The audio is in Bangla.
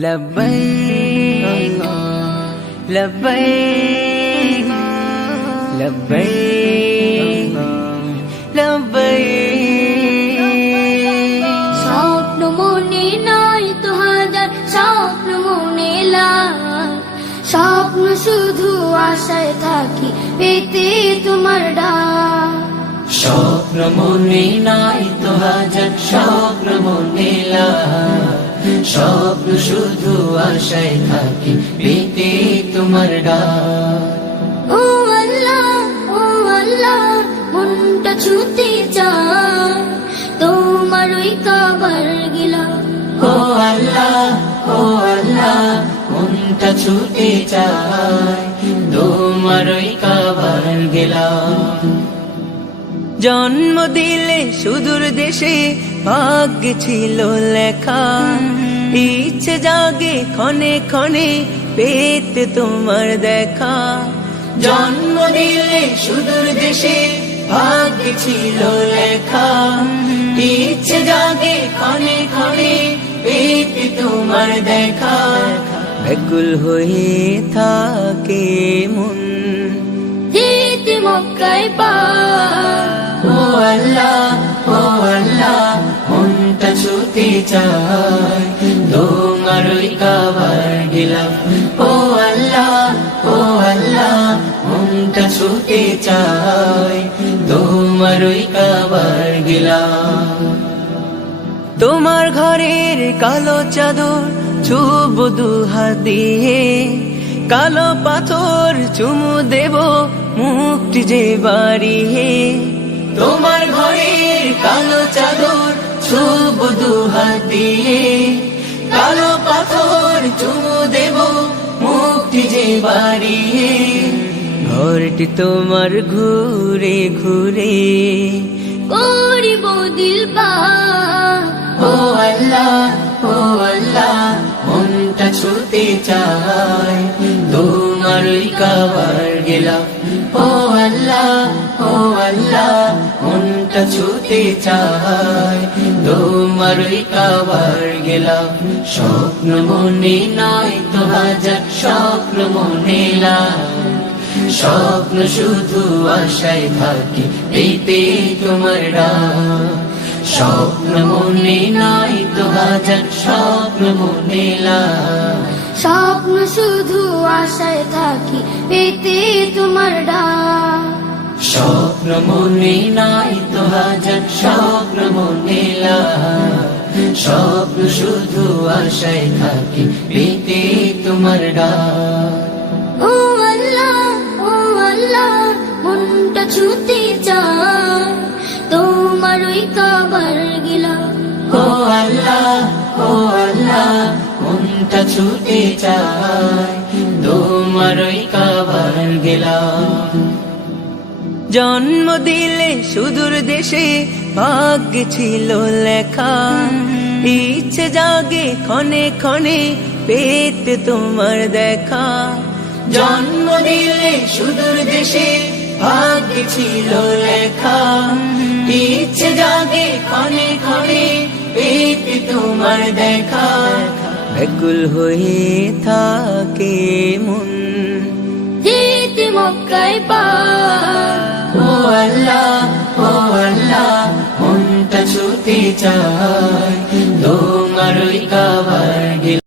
لبيك لبيك لبيك لبيك স্বপ্ন মনে নাই তো হাজার স্বপ্ন মনে লাই স্বপ্ন শুধু আশায় থাকি পেতে তোমার ডাক স্বপ্ন মনে নাই তো হাজার স্বপ্ন মনে লাই স্বপ্ন শুধু আশায় থাকি পেতে তোমার ডাক ও আল্লাহ মনটা ছুতে চায় তোমার ওই কাবার গিলা ও আল্লাহ মনটা ছুতে চায় তোমার ওই কাবার গেলাম জন্ম দিলে সুদূর দেশে ভাগ্য ছিল লেখা ইচ্ছে জাগে ক্ষণে ক্ষণে পেতে তোমার দেখা জন্ম দিলে সুদূর দেশে ভাগ্য ছিল লেখা ইচ্ছে জাগে ক্ষণে ক্ষণে পেতে তোমার দেখা ব্যাকুল হয়ে থাকে মন যেতে মক্কায় পা ও আল্লাহ মনটা ছুতে চায় তোমার ওই কাবার গেলাম ও আল্লাহ মনটা ছুতে চায় তোমার ওই কাবার গেলাম তোমার ঘরের কালো চাদর ছুব দুহাত দিয়ে কালো পাথর চুমু দেব মুক্তি যে বাড়িয়ে তোমার ঘরের কালো চাদর ছুব দুহাত দিয়ে কালো পাথর চুমু দেব মুক্তি যে বাড়িয়ে ঘরটি তোমার ঘুরে ঘুরে করিব দিল পা ও আল্লাহ মনটা ছুতে চায় তোমার ওই কাবার গেলাম ও আল্লাহ মনটা ছুতে চায় তোমার ওই কাবার গেলাম স্বপ্ন মনে নয় তো হাজার স্বপ্ন মনে লাই স্বপ্ন শুধু আশায় থাকি পেতে তোমার ডাক স্বপ্ন মনে নাই তো হাজার স্বপ্ন মনে লাই স্বপ্ন শুধু আশায় থাকি পেতে তোমার ডাক স্বপ্ন মনে নাই তো হাজার স্বপ্ন মনে লাই স্বপ্ন শুধু আশায় থাকি পেতে তোমার ডাক ও আল্লাহ মনটা ছুতে চায় তোমার ওই কাবার গিলা ও আল্লাহ মনটা ছুতে চায় তোমার ওই কাবার গেলাম জন্ম দিলে সুদূর দেশে ভাগ্য ছিল লেখা ইচ্ছে জাগে ক্ষণে ক্ষণে পেতে তোমার দেখা জন্ম দিলে সুদূর দেশে ভাগ্য ছিল লেখা ইচ্ছে জাগে ক্ষণে ক্ষণে পেতে তোমার দেখা ব্যাকুল হয়ে থাকে মন যেতে মক্কায় পা ও আল্লাহ মনটা ছুতে চায় তোমার ওই কাবার গেলাম